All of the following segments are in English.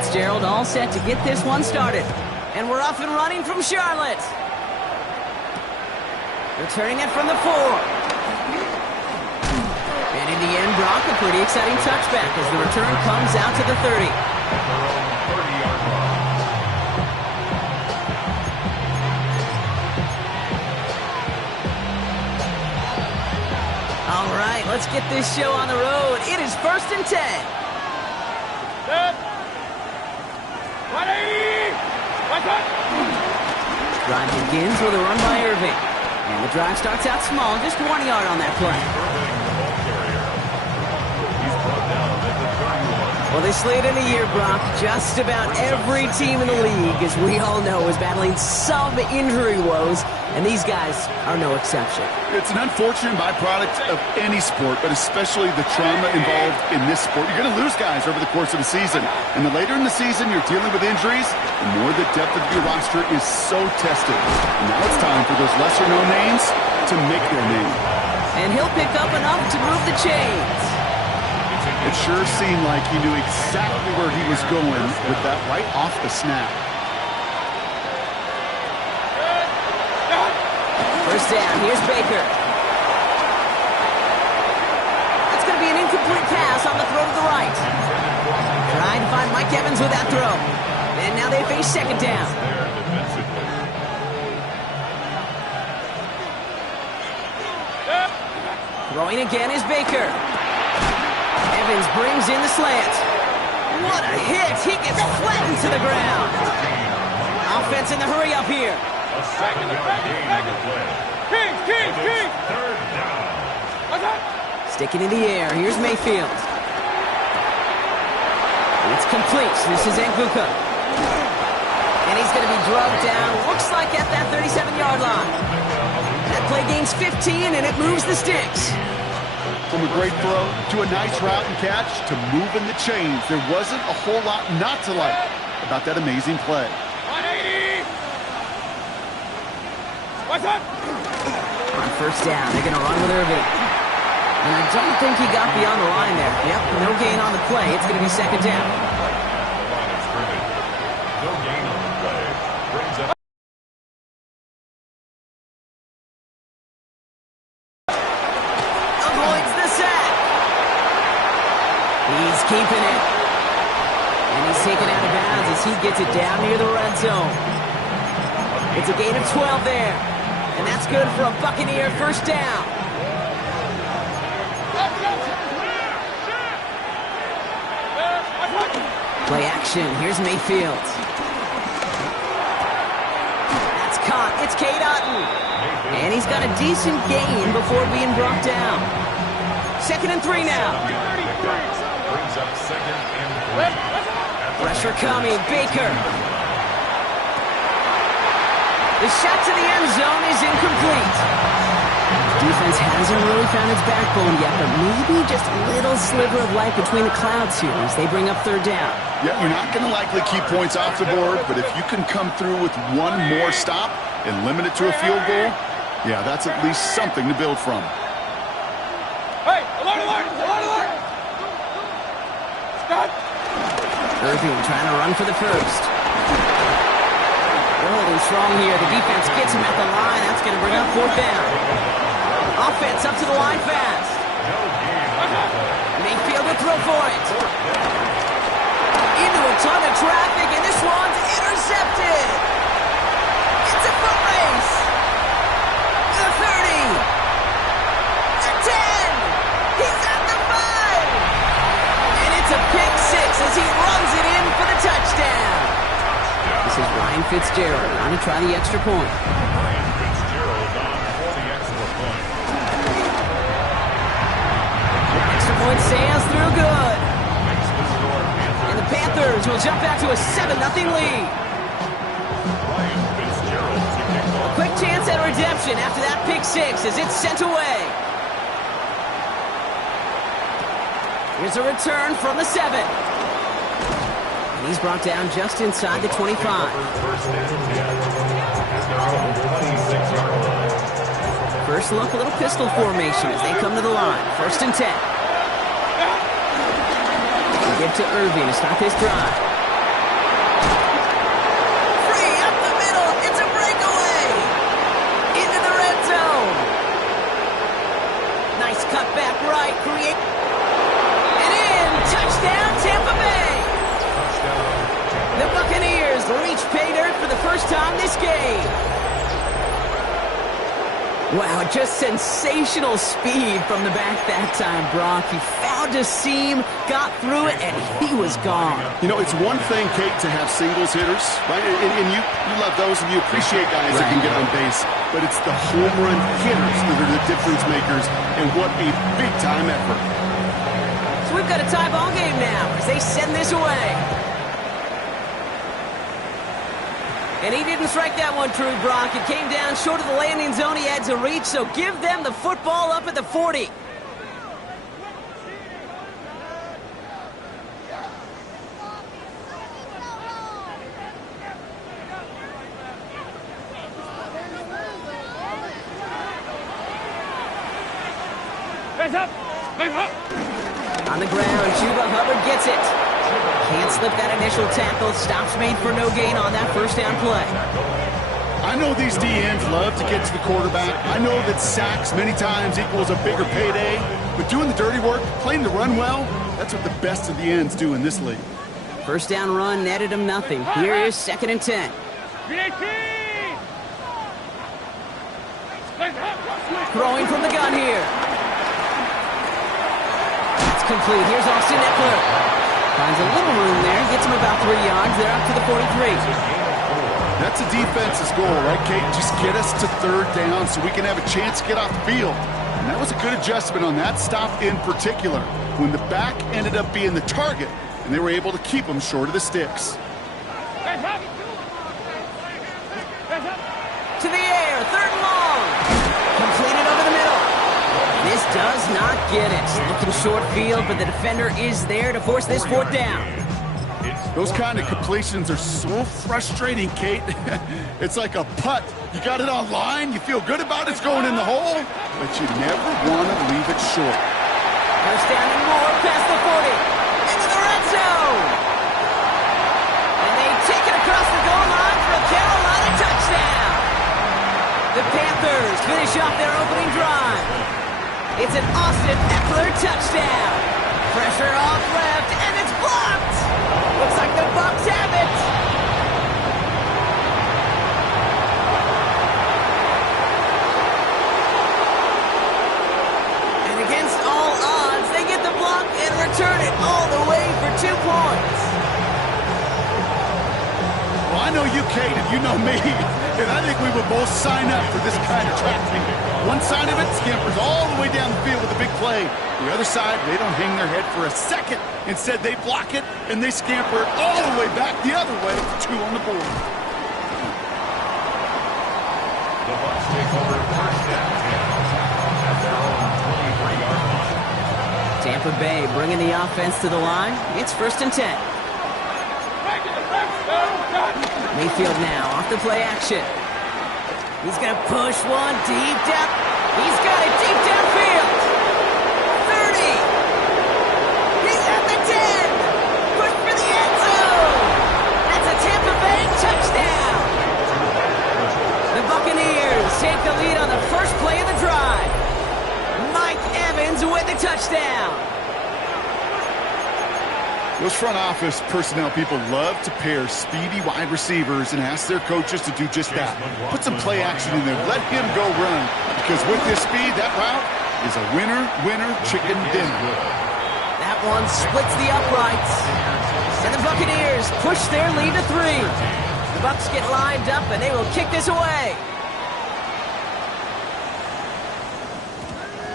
Fitzgerald all set to get this one started. And we're off and running from Charlotte. Returning it from the 4. And in the end, Brock, a pretty exciting touchback as the return comes out to the 30. All right, let's get this show on the road. It is 1st and 10. Drive begins with a run by Irving. And the drive starts out small, just 1 yard on that play. Well, this late in the year, Brock, just about every team in the league, as we all know, is battling some injury woes, and these guys are no exception. It's an unfortunate byproduct of any sport, but especially the trauma involved in this sport. You're going to lose guys over the course of the season, and the later in the season you're dealing with injuries, the more the depth of your roster is so tested. And now it's time for those lesser-known names to make their name. And he'll pick up enough to move the chains. It sure seemed like he knew exactly where he was going with that right off the snap. First down, here's Baker. That's going to be an incomplete pass on the throw to the right. Trying to find Mike Evans with that throw. And now they face 2nd down. Throwing again is Baker. Evans brings in the slant. What a hit! He gets flattened to the ground. Offense in the hurry up here. Sticking in the air. Here's Mayfield. It's complete. This is Nguka. And he's going to be drugged down. Looks like at that 37-yard line. That play gains 15, and it moves the sticks. From a great throw to a nice route and catch to moving the chains, there wasn't a whole lot not to like about that amazing play. 180! What's up? On first down, they're going to run with Irving. And I don't think he got beyond the line there. Yep, no gain on the play. It's going to be 2nd down. No gain on the play. Brings up. Avoids the sack. He's keeping it. And he's taken out of bounds as he gets it down near the red zone. It's a gain of 12 there. And that's good for a Buccaneer first down. Play action. Here's Mayfield. That's caught. It's Cade Otton. And he's got a decent gain before being brought down. 2nd and 3 now. Brings up 2nd and 3. Pressure coming. Baker. The shot to the end zone is incomplete. Defense hasn't really found its backbone yet, but maybe just a little sliver of light between the clouds here as they bring up 3rd down. Yeah, you're not going to likely keep points off the board, but if you can come through with one more stop and limit it to a field goal, yeah, that's at least something to build from. Hey, alert, alert, alert, alert! Stop! Irving trying to run for the first. They're holding strong here. The defense gets him at the line. That's going to bring up 4th down. Offense up to the line fast. Mayfield will throw for it. Into a ton of traffic, and this one's intercepted. It's a foot race. The 30. The 10. He's at the 5. And it's a pick 6 as he runs it in for the touchdown. This is Ryan Fitzgerald trying to try the extra point. Point sails through good. And the Panthers will jump back to a 7-0 lead. A quick chance at redemption after that pick 6 as it's sent away. Here's a return from the 7. And he's brought down just inside the 25. First look, a little pistol formation as they come to the line. 1st and 10. Give to Irving to start this drive. right, create. And in, touchdown, Tampa Bay. The Buccaneers reach pay dirt for the first time this game. Wow, just sensational speed from the back that time, Brock. He found a seam, got through it, and he was gone. You know, it's one thing, Kate, to have singles hitters, right? And you love those, and you appreciate guys that can get on base. But it's the home run hitters that are the difference makers, and what a big-time effort. So we've got a tie ball game now as they send this away. And he didn't strike that one true, Brock. It came down short of the landing zone. He had to reach, so give them the football up at the 40. Hands up! Hands up! On the ground, Chuba Hubbard gets it. Can't slip that initial tackle. Stops made for no gain on that first down play. I know these DNs love to get to the quarterback. I know that sacks many times equals a bigger payday. But doing the dirty work, playing the run well, that's what the best of the ends do in this league. First down run netted him nothing. Here is 2nd and 10. Throwing from the gun here. It's complete. Here's Austin Eckler. Finds a little room there. Gets him about 3 yards. They're up to the 43. That's a defense's goal, right, Kate? Just get us to 3rd down so we can have a chance to get off the field. And that was a good adjustment on that stop in particular, when the back ended up being the target, and they were able to keep him short of the sticks. To the air, 3rd and long. Completed over the middle. This does not get it. Looking short field, but the defender is there to force this 4th down. Those kind of completions are so frustrating, Kate. It's like a putt. You got it on line, you feel good about it's going in the hole, but you never want to leave it short. First down and more past the 40. Into the red zone. And they take it across the goal line for a Carolina touchdown. The Panthers finish off their opening drive. It's an Austin Eckler touchdown. Pressure off left, and it's blocked. Looks like the Bucs have it. And against all odds, they get the block and return it all the way for 2 points. Well, I know you, Kate, and you know me, and I think we would both sign up for this kind of traffic. One side of it scampers all the way down the field with a big play. The other side, they don't hang their head for a second. Instead, they block it, and they scamper it all the way back the other way for 2 on the board. The Bucs take over 1st down at their own 23-yard line. Tampa Bay bringing the offense to the line. It's 1st and 10. Mayfield now off the play action. He's going to push one deep down. He's got it deep downfield. 30. He's at the 10. Push for the end zone. That's a Tampa Bay touchdown. The Buccaneers take the lead on the first play of the drive. Mike Evans with the touchdown. Those front office personnel people love to pair speedy wide receivers and ask their coaches to do just that. Put some play action in there. Let him go run. Because with this speed, that route is a winner, chicken dinner. That one splits the uprights. And the Buccaneers push their lead to 3. The Bucs get lined up, and they will kick this away.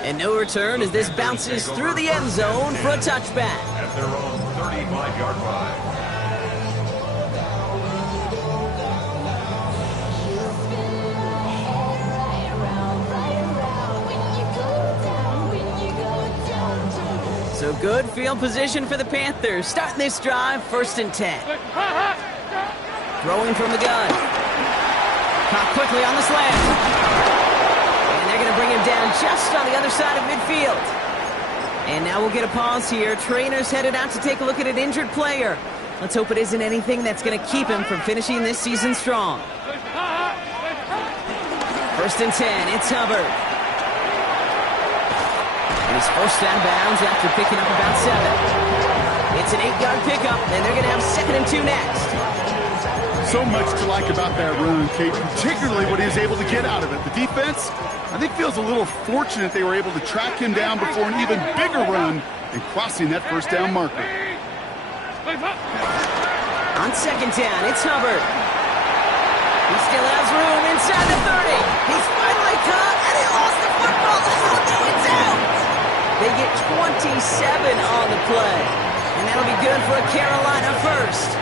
And no return as this bounces through the end zone for a touchback. At their own 35-yard line. So good field position for the Panthers. Starting this drive, 1st and 10. Throwing from the gun. Caught quickly on the slant. And they're going to bring him down just on the other side of midfield. And now we'll get a pause here. Trainers headed out to take a look at an injured player. Let's hope it isn't anything that's going to keep him from finishing this season strong. 1st and 10, it's Hubbard. he's forced out of bounds after picking up about 7. It's an 8-yard pickup, and they're going to have 2nd and 2 next. So much to like about that run, Kate, particularly what he was able to get out of it. The defense, I think, feels a little fortunate they were able to track him down before an even bigger run and crossing that first down marker. On 2nd down, it's Hubbard. He still has room inside the 30. He's finally caught, and he lost the football. Oh, no, it's out. They get 27 on the play, and that'll be good for a Carolina first.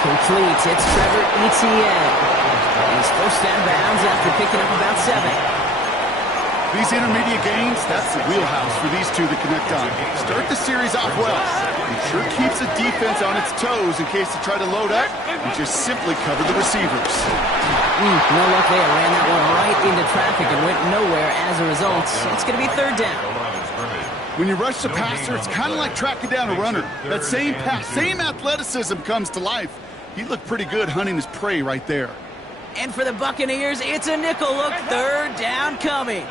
Complete. It's Trevor Etienne. He's forced out of bounds after picking up about 7. These intermediate gains, that's the wheelhouse for these two to connect on. Start the series off well. It sure keeps the defense on its toes in case they try to load up and just simply cover the receivers. No luck there. Ran that one right into traffic and went nowhere as a result. It's going to be 3rd down. When you rush the passer, it's kind of like tracking down a runner. That same pass, same athleticism comes to life. He looked pretty good hunting his prey right there. And for the Buccaneers, it's a nickel look. 3rd down coming.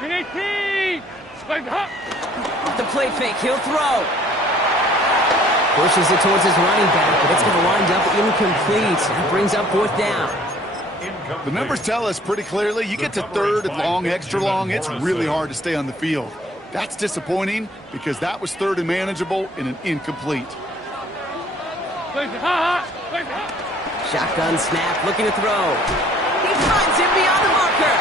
The play fake, he'll throw. Pushes it towards his running back, but it's going to wind up incomplete. That brings up 4th down. The numbers tell us pretty clearly, you get to 3rd and long, extra long, it's really hard to stay on the field. That's disappointing because that was 3rd and manageable and an incomplete. Shotgun snap, looking to throw. He finds him beyond the marker.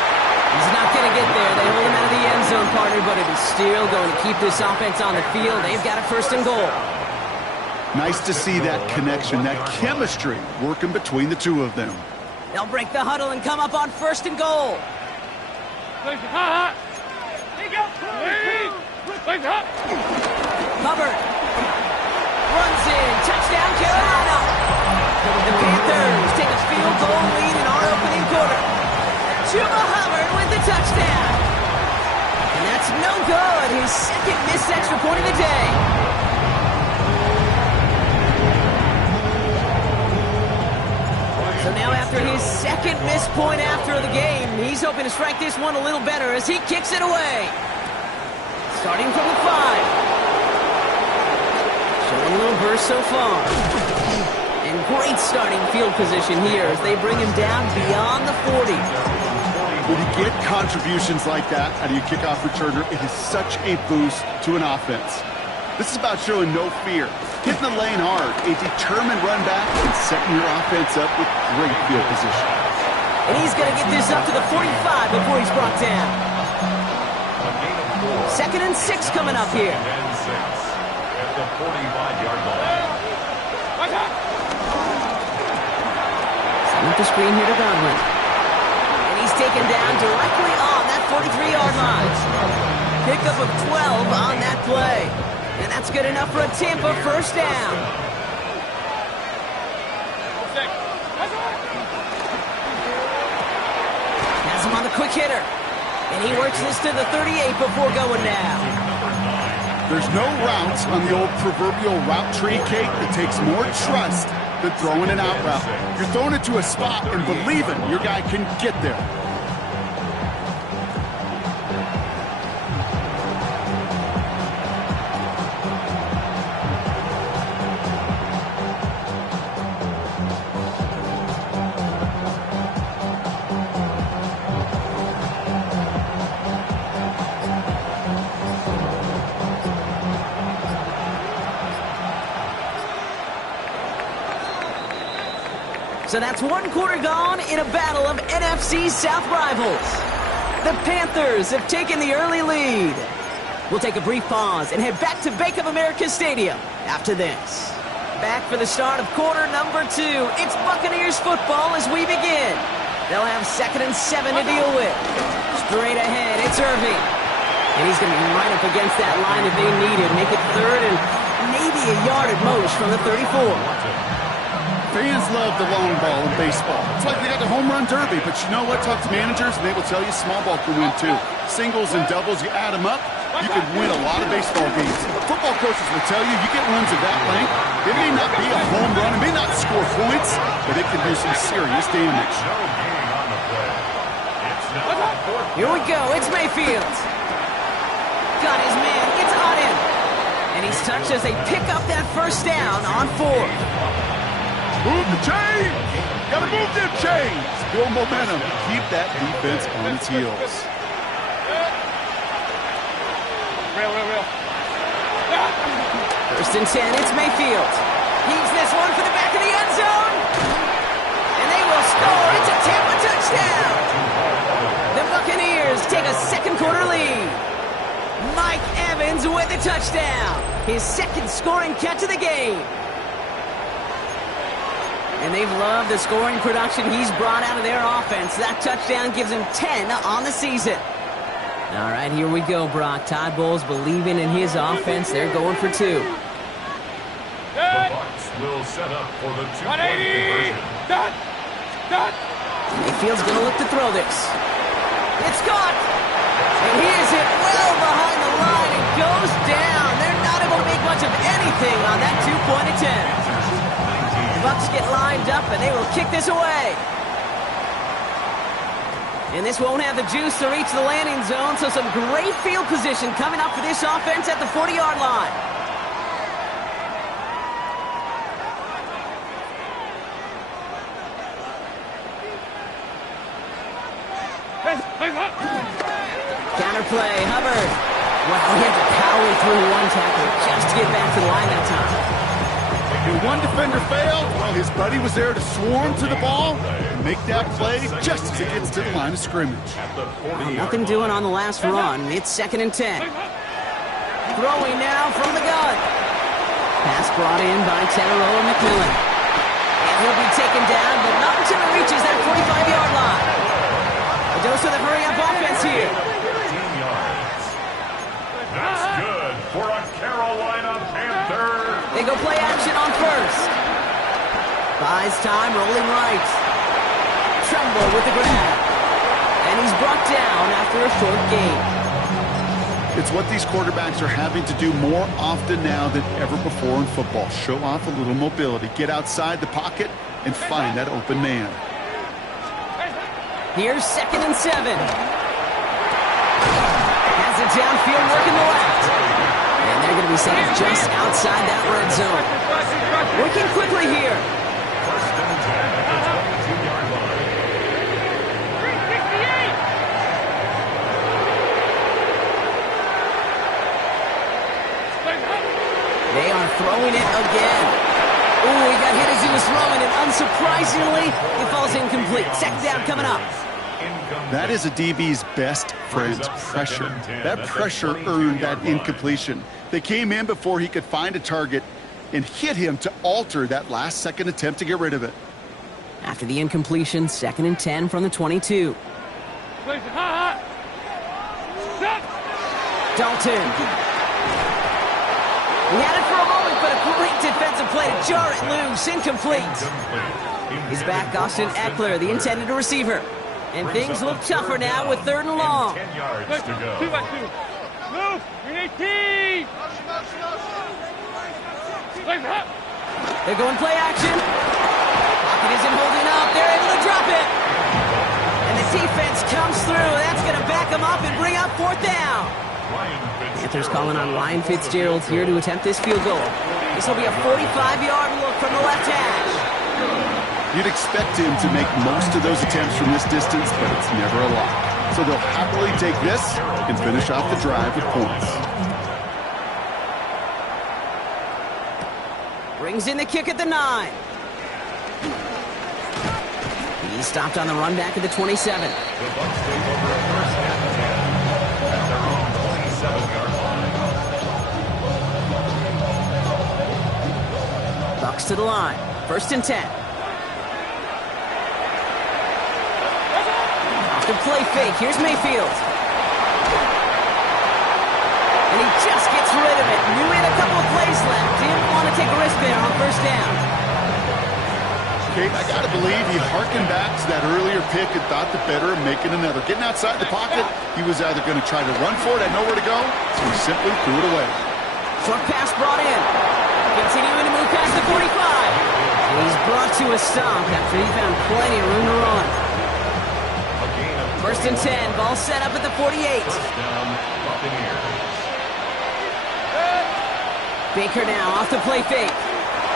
He's not going to get there. They hold him out of the end zone, partner, but it is still going to keep this offense on the field. They've got a 1st and goal. Nice to see that connection, that chemistry working between the two of them. They'll break the huddle and come up on 1st and goal. Hubbard runs in. Touchdown, Carolina. The Panthers take a field goal lead in our opening quarter. Chuba Hubbard with the touchdown. And that's no good. His 2nd missed extra point of the day. So now after his 2nd missed point after the game, he's hoping to strike this one a little better as he kicks it away. Starting from the 5. Showing a little burst so far. And great starting field position here as they bring him down beyond the 40. When you get contributions like that out of your kickoff returner, it is such a boost to an offense. This is about showing no fear, hitting the lane hard, a determined run back, and setting your offense up with great field position. And he's going to get this up to the 45 before he's brought down. 2nd and 6 coming up here. At the 45-yard line. With the screen here to Godwin. And he's taken down directly on that 43-yard line. Pickup of 12 on that play. And that's good enough for a Tampa 1st down. Has him on the quick hitter. And he works this to the 38 before going down. There's no routes on the old proverbial route tree, Kate, that takes more trust than throwing an out route. You're throwing it to a spot and believing your guy can get there. So that's 1 quarter gone in a battle of NFC South rivals. The Panthers have taken the early lead. We'll take a brief pause and head back to Bank of America Stadium after this. Back for the start of quarter number 2. It's Buccaneers football as we begin. They'll have 2nd and 7 to deal with. Straight ahead, it's Irving. And he's going to be right up against that line if they need it. Make it 3rd and maybe a yard at most from the 34. Fans love the long ball in baseball. It's like they got the home run derby, but you know what? Talk to managers, and they will tell you small ball can win too. Singles and doubles, you add them up, You can win a lot of baseball games. Football coaches will tell you get runs of that length. It may not be a home run. It may not score points, but it can do some serious damage. Here we go. It's Mayfield. Got his man. It's on him. And he's touched as they pick up that first down on 4th. Move the chains. Got to move them chains. Build momentum. Keep that defense on its heels. Real. First and 10, it's Mayfield. Heaves this one for the back of the end zone. And they will score. It's a Tampa touchdown. The Buccaneers take a second quarter lead. Mike Evans with the touchdown. His second scoring catch of the game. And they've loved the scoring production he's brought out of their offense. That touchdown gives him 10 on the season. All right, here we go, Brock. Todd Bowles believing in his offense. They're going for 2. The Bucs will set up for the 2-point conversion. Mayfield's going to look to throw this. It's caught. And he is hit well behind the line and goes down. They're not able to make much of anything on that 2-point attempt. The Bucs get lined up, and they will kick this away. And this won't have the juice to reach the landing zone, so some great field position coming up for this offense at the 40-yard line. Counterplay, Hubbard. Well, he had to power through one tackle just to get back to the line that time. When one defender failed, well, his buddy was there to swarm to the ball and make that play just as it gets to the line of scrimmage. Well, nothing doing on the last run. It's 2nd and 10. Throwing now from the gun. Pass brought in by Teteroa McMillan. And he'll be taken down, but not until it reaches that 45-yard line. A dose of the hurry-up offense here. 15 yards. That's good for a Carolina Panther. They go play action on first. Buys time, rolling right. Trumbull with the grab. And he's brought down after a short gain. It's what these quarterbacks are having to do more often now than ever before in football. Show off a little mobility. Get outside the pocket and find that open man. Here's 2nd and 7. Has it downfield, working the left. And they're going to be safe just outside that red zone. Working quickly here. First and 10 at the 22-yard line. They are throwing it again. Ooh, he got hit as he was throwing it. Unsurprisingly, it falls incomplete. Second down coming up. That is a DB's best friend, pressure. That pressure earned that incompletion. They came in before he could find a target and hit him to alter that last-second attempt to get rid of it. After the incompletion, 2nd and 10 from the 22. Dalton. He had it for a moment, but a great defensive play to jar it loose. Incomplete. He's back, Austin Eckler, the intended receiver. And things look tougher now with 3rd and long. 10 yards to go. 2 by 2. Move. 318. They're going play action. Pocket isn't holding up. They're able to drop it. And the defense comes through. That's going to back them up and bring up 4th down. Panthers calling on Ryan Fitzgerald here to attempt this field goal. This will be a 45-yard look from the left hash. You'd expect him to make most of those attempts from this distance, but it's never a lot. So they'll happily take this and finish off the drive with points. Brings in the kick at the 9. He's stopped on the run back at the 27. The Bucs take over a first and 10 at their own 27-yard line. Bucs to the line. 1st and 10. Off the play fake. Here's Mayfield. And he just gets rid of it. Knew he had a couple of plays left. Didn't want to take a risk there on 1st down. Kate, I got to believe he harkened back to that earlier pick and thought the better of making another. Getting outside the pocket, he was either going to try to run for it, had nowhere to go, so he simply threw it away. Short pass brought in. Continuing to move past the 45. He's brought to a stop after he found plenty of room to run. First and 10, ball set up at the 48. First down, Buccaneers. Baker now off the play fake.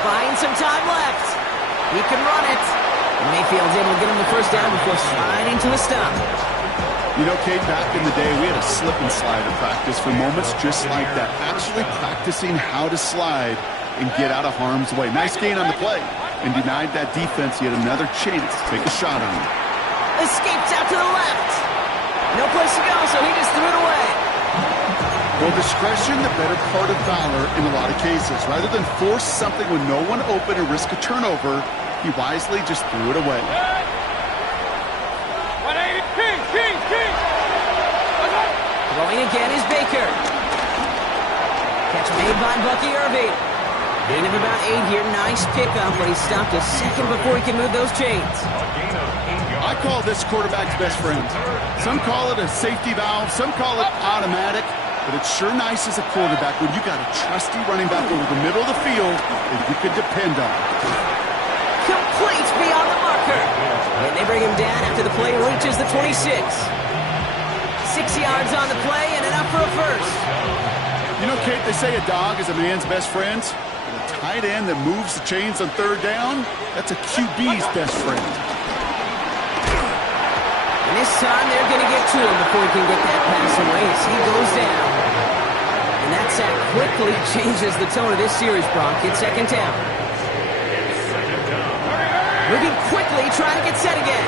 Buying some time left. He can run it. Mayfield's able to get him the first down before sliding to a stop. You know, Kate, back in the day, we had a slip and slide in practice for moments just like that. Actually practicing how to slide and get out of harm's way. Nice gain on the play. And denied that defense yet another chance to take a shot on him. Escapes out to the left. No place to go, so he just threw it away. Well, discretion, the better part of valor in a lot of cases. Rather than force something when no one open and risk a turnover, he wisely just threw it away. 180, King. Throwing again is Baker. Catch made by Bucky Irving. Gain of about 8 here. Nice pickup, but he stopped a second before he can move those chains. I call this quarterback's best friend. Some call it a safety valve, some call it automatic, but it's sure nice as a quarterback when you got a trusty running back over the middle of the field that you could depend on. Complete beyond the marker. And they bring him down after the play reaches the 26. 6 yards on the play and enough for a first. You know, Kate, they say a dog is a man's best friend. A tight end that moves the chains on third down, that's a QB's best friend. And this time they're going to get to him before he can get that pass away as he goes down. And that sack quickly changes the tone of this series, Brock. It's second down. Moving quickly, trying to get set again.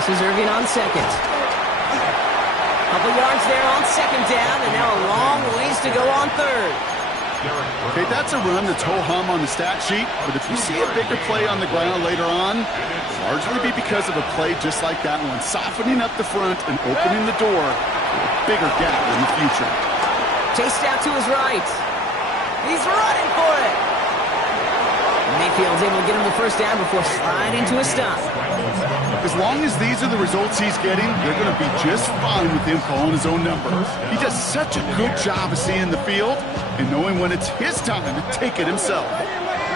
This is Irving on second. Couple yards there on second down, and now a long ways to go on third. Okay, that's a run that's ho-hum on the stat sheet, but if you see a bigger play on the ground later on, it'll largely be because of a play just like that one, softening up the front and opening the door for a bigger gap in the future. Chased out to his right. He's running for it. Mayfield's able to get him the first down before sliding to a stop. As long as these are the results he's getting, they're going to be just fine with him calling his own number. He does such a good job of seeing the field and knowing when it's his time to take it himself.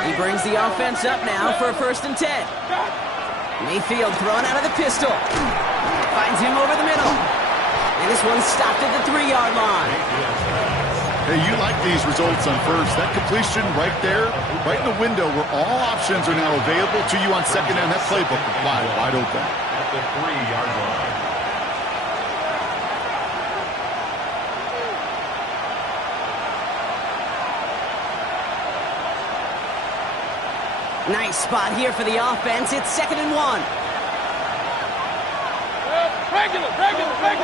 He brings the offense up now for a first and 10. Mayfield thrown out of the pistol. Finds him over the middle. And this one stopped at the 3-yard line. Hey, you like these results on first. That completion right there, right in the window where all options are now available to you on second down. That playbook wide open. At the 3-yard line. Nice spot here for the offense. It's second and 1. Regular. 180.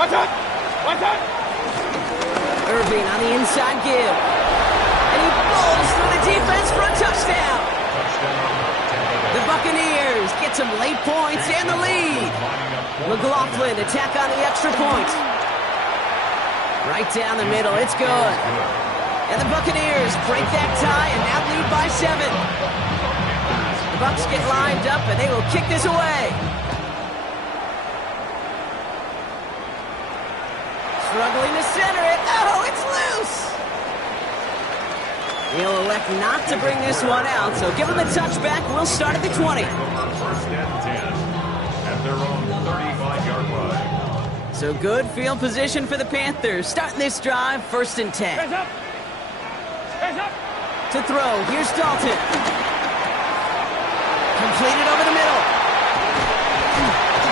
One touch. Irving on the inside give. And he bowls through the defense for a touchdown. The Buccaneers get some late points and the lead. McLaughlin attack on the extra point. Right down the middle. It's good. And the Buccaneers break that tie and now lead by 7. The Bucs get lined up and they will kick this away. Struggling to center it. Oh, it's loose. He'll elect not to bring this one out, so give him the touchback. We'll start at the 20. First and 10 at their own 35-yard line. So good field position for the Panthers. Starting this drive, first and 10. Hands up. To throw, here's Dalton. Completed over the middle.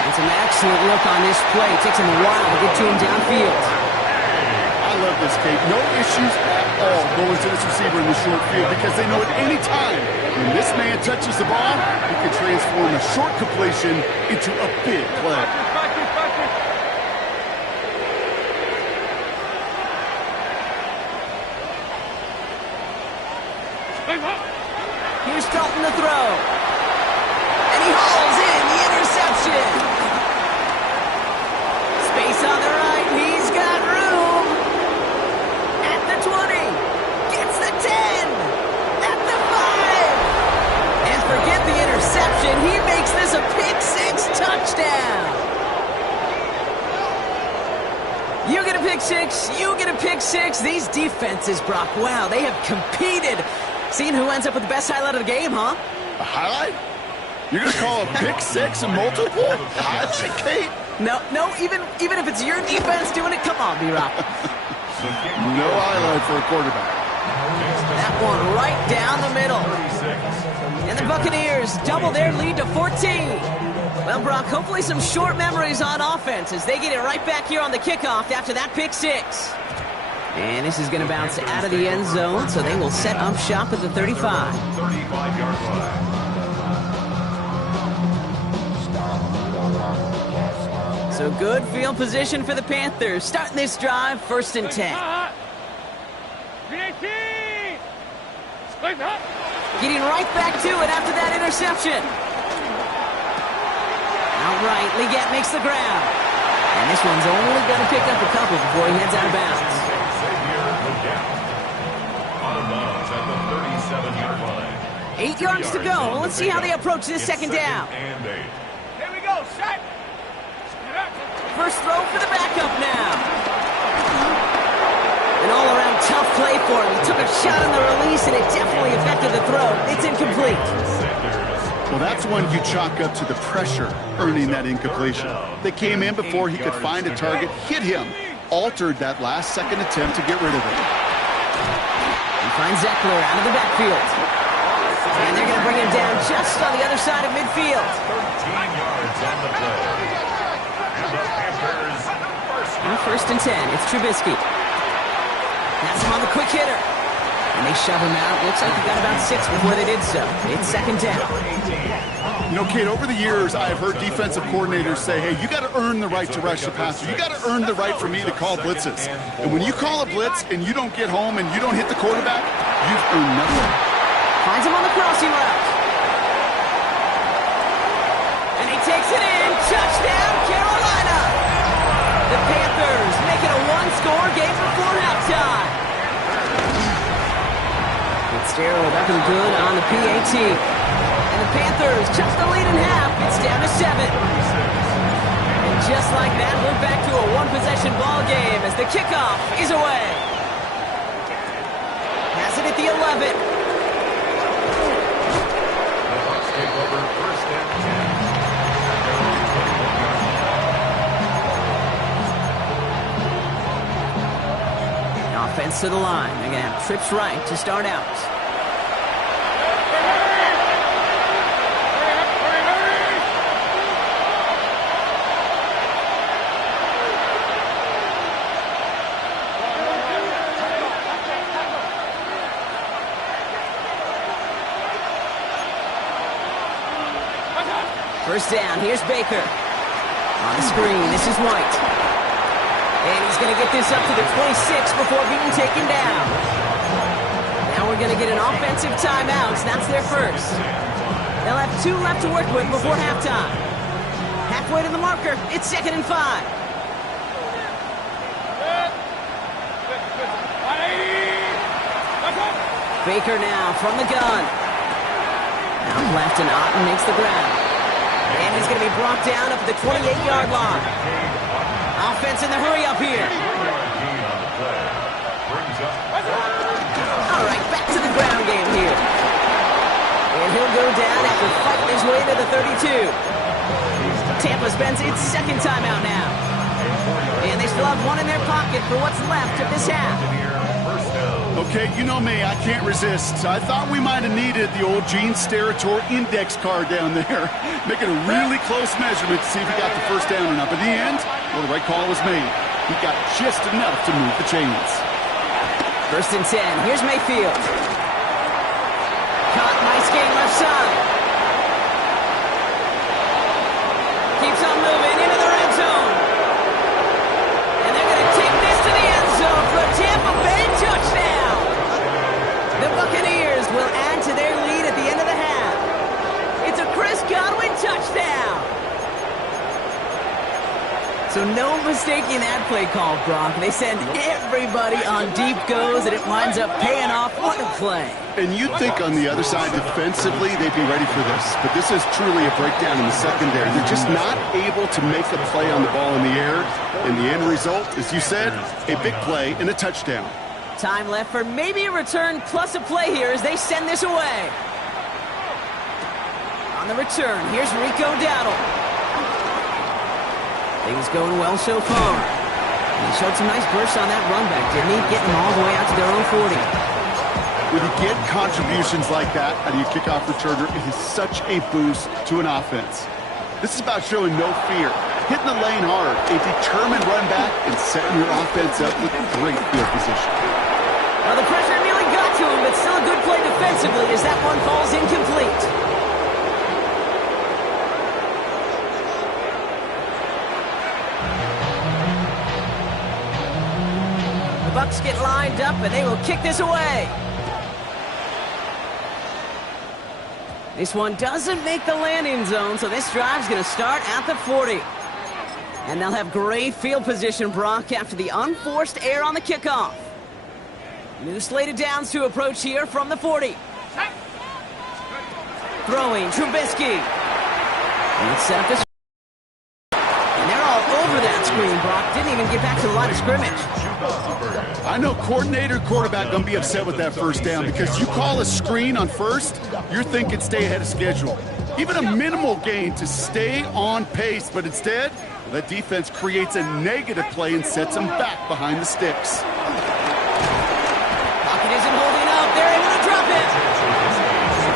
It's an excellent look on this play. It takes him a while to get to him downfield. I love this, Kate. No issues at all going to this receiver in the short field because they know at any time when this man touches the ball, he can transform a short completion into a big play. Here's Dalton to throw. And he hauls in the interception. Space on the right. He's got room. At the 20. Gets the 10. At the 5. And forget the interception. He makes this a pick-6 touchdown. You get a pick-6. You get a pick-6. These defenses, Brock, wow, they have competed. Seeing who ends up with the best highlight of the game, huh? A highlight? You're going to call a pick-6 a multiple highlight, Kate? No, even if it's your defense doing it, come on, B-Rock. No highlight for a quarterback. That one right down the middle. And the Buccaneers double their lead to 14. Well, Brock, hopefully some short memories on offense as they get it right back here on the kickoff after that pick-6. And this is going to bounce out of the end zone, so they will set up shop at the 35. 35-yard line. So good field position for the Panthers. Starting this drive, 1st and 10. Getting right back to it after that interception. Outright, Leggett makes the grab. And this one's only going to pick up a couple before he heads out of bounds. Out of bounds at the 37-yard line. 8 yards to go. Let's see how they approach this second down. And 8. Here we go, set. First throw for the backup now. An all-around tough play for him. He took a shot on the release, and it definitely affected the throw. It's incomplete. Well, that's one you chalk up to the pressure earning that incompletion. They came in before he could find a target, hit him, altered that last-second attempt to get rid of it. He finds Eckler out of the backfield. And they're going to bring him down just on the other side of midfield. 13 yards on the play. And the Panthers On 1st and 10, it's Trubisky. That's him on the quick hitter. And they shove him out. Looks like he got about 6 before they did so. It's 2nd down. You know, Kate, over the years, I've heard defensive coordinators say, hey, you got to earn the right to rush the passer. You got to earn the right for me to call blitzes. And when you call a blitz and you don't get home and you don't hit the quarterback, you've earned nothing. Finds him on the crossing route. And he takes it in. Touchdown, Carolina. The Panthers make it a one-score game before halftime. Fitzgerald up and good on the PAT. And the Panthers just the lead in half. It's down to 7. And just like that, we're back to a one-possession ball game as the kickoff is away. Has it at the 11. The Bucs take over 1st and 10. Offense to the line. They're going to have trips right to start out. First down, here's Baker. On the screen, this is White. And he's going to get this up to the 26 before being taken down. Now we're going to get an offensive timeout. That's their first. They'll have 2 left to work with before halftime. Halfway to the marker, it's 2nd and 5. Baker now from the gun. Now left and Otten makes the grab. And he's going to be brought down up at the 28-yard line. Offense in the hurry up here. All right, back to the ground game here. And he'll go down after fighting his way to the 32. Tampa spends its 2nd timeout now. And they still have 1 in their pocket for what's left of this half. Okay, you know me, I can't resist. I thought we might have needed the old Gene Steratore index card down there, making a really close measurement to see if he got the first down or not. But in the end, well, the right call was made. He got just enough to move the chains. 1st and 10, here's Mayfield. Caught, nice game left side. Keeps on moving into the red zone. And they're going to take this to the end zone for a Tampa Bay touchdown. The Buccaneers will add to their lead at the end of the half. It's a Chris Godwin touchdown. So no mistaking that play call, Brock. They send everybody on deep goes, and it winds up paying off. What a play. And you'd think on the other side defensively they'd be ready for this. But this is truly a breakdown in the secondary. They're just not able to make a play on the ball in the air. And the end result, as you said, a big play and a touchdown. Time left for maybe a return plus a play here as they send this away. On the return, here's Rico Dowdle. Things going well so far. He showed some nice bursts on that run back, didn't he? Getting them all the way out to their own 40. When you get contributions like that out of your kickoff returner, it is such a boost to an offense. This is about showing no fear, hitting the lane hard, a determined run back, and setting your offense up with great field position. Well, the pressure nearly got to him, but still a good play defensively as that one falls incomplete. The Bucs get lined up, and they will kick this away. This one doesn't make the landing zone, so this drive's going to start at the 40. And they'll have great field position, Brock, after the unforced error on the kickoff. New slate of downs to approach here from the 40. Throwing, Trubisky. And it's set up this. And they're all over that screen, Brock. Didn't even get back to the line of scrimmage. I know coordinator, quarterback going to be upset with that first down because you call a screen on first, you're thinking stay ahead of schedule. Even a minimal gain to stay on pace, but instead, that defense creates a negative play and sets them back behind the sticks. Pocket isn't holding up. They're able to drop it.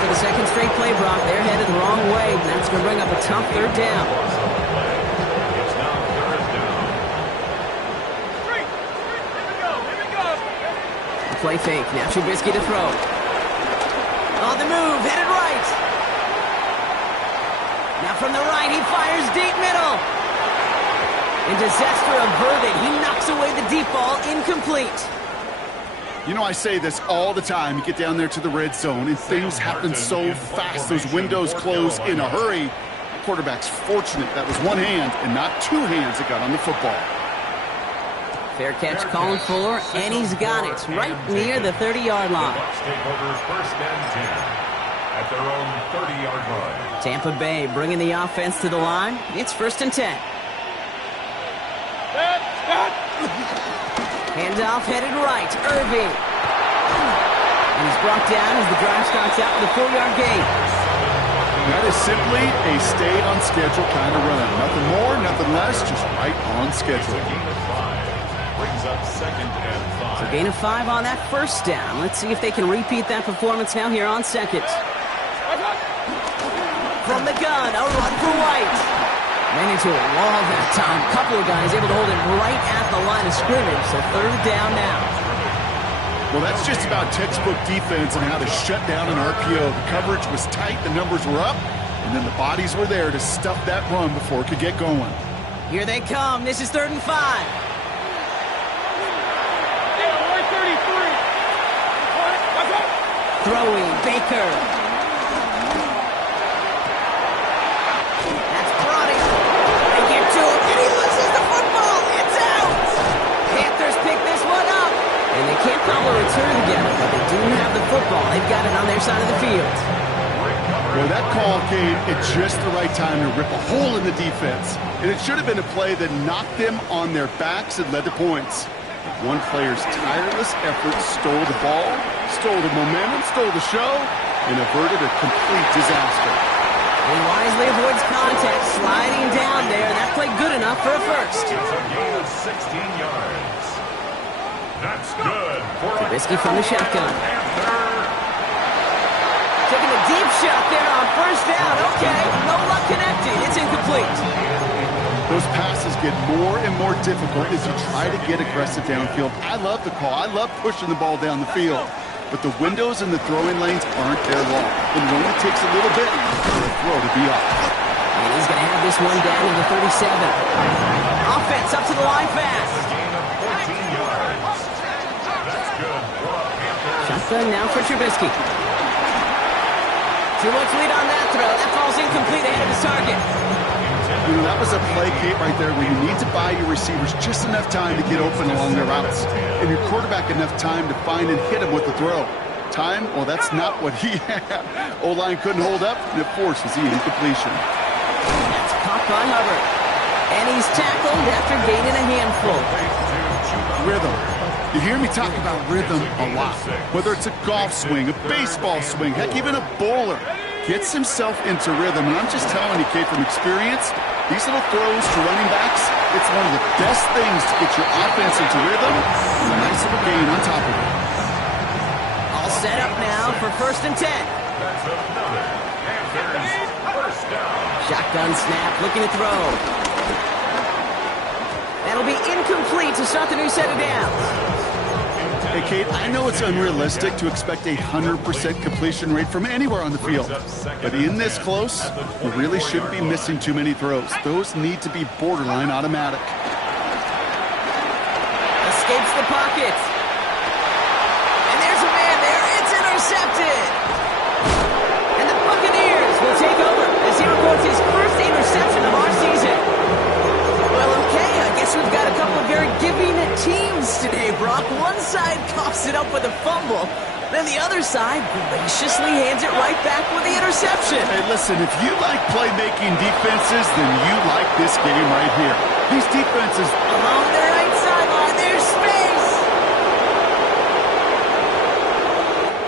For the second straight play, Brock, they're headed the wrong way, and that's going to bring up a tough third down. Play fake. Now Trubisky to throw. On the move, headed right. Now from the right, he fires deep middle. And disaster averted. He knocks away the deep ball, incomplete. You know, I say this all the time. You get down there to the red zone, and things happen so fast. Those windows close in a hurry. The quarterback's fortunate that was one hand and not two hands that got on the football. Fair catch called for, and he's got it right near the 30-yard line. Take over first and 10 at their own 30-yard line. Tampa Bay bringing the offense to the line. It's first and 10. Handoff headed right. Irving. And he's brought down as the drive starts out with a 4-yard gain. That is simply a stay on schedule kind of run. Nothing more, nothing less, just right on schedule. Brings up second and 5. So gain of 5 on that first down. Let's see if they can repeat that performance now here on second. From the gun, a run for White. Ran into a wall that time. A couple of guys able to hold him right at the line of scrimmage. So third down now. Well, that's just about textbook defense and how to shut down an RPO. The coverage was tight, the numbers were up, and then the bodies were there to stuff that run before it could get going. Here they come. This is third and 5. Throwing, Baker. That's Brody. They get to him, and he loses the football. It's out. Panthers pick this one up. And they can't call a return together, but they do have the football. They've got it on their side of the field. Well, that call came at just the right time to rip a hole in the defense. And it should have been a play that knocked them on their backs and led to points. One player's tireless effort stole the ball, stole the momentum, stole the show, and averted a complete disaster. He wisely avoids contact, sliding down there. That played good enough for a first. It's a gain of 16 yards. That's good. Trubisky from the shotgun. Taking a deep shot there on first down. Okay, no luck connecting. It's incomplete. Those passes get more and more difficult as you try to get aggressive downfield. I love the call. I love pushing the ball down the field. But the windows in the throwing lanes aren't there long. And it only takes a little bit for a throw to be off. And he's going to have this one down to the 37. Offense up to the line fast. Shotgun now for Trubisky. Too much lead on that throw. That falls incomplete ahead of his target. You know, that was a play, Kate, right there where you need to buy your receivers just enough time to get open along their routes, and your quarterback enough time to find and hit him with the throw. Time, well, that's not what he had. O-line couldn't hold up, and it forces the incompletion. That's caught by Hubbard. And he's tackled after gaining a handful. Rhythm. You hear me talk about rhythm a lot. Whether it's a golf swing, a baseball swing, heck, even a bowler. Gets himself into rhythm, and I'm just telling you, Kate, from experience, these little throws to running backs, it's one of the best things to get your offense into rhythm, and a nice little gain on top of it. All set up now for 1st and 10. That's another Panthers first down. Shotgun snap, looking to throw. That'll be incomplete to start the new set of downs. Hey, Kate, I know it's unrealistic to expect a 100% completion rate from anywhere on the field. But in this close, you really shouldn't be missing too many throws. Those need to be borderline automatic. Escapes the pocket. And there's a man there. It's intercepted. And the Buccaneers will take over as he records his first interception of our season. Well, okay, I guess we've got a couple of very giving teams today, Brock. One side coughs it up with a fumble, then the other side graciously hands it right back with the interception. Hey, listen, if you like playmaking defenses, then you like this game right here. These defenses... Along the right sideline, there's space.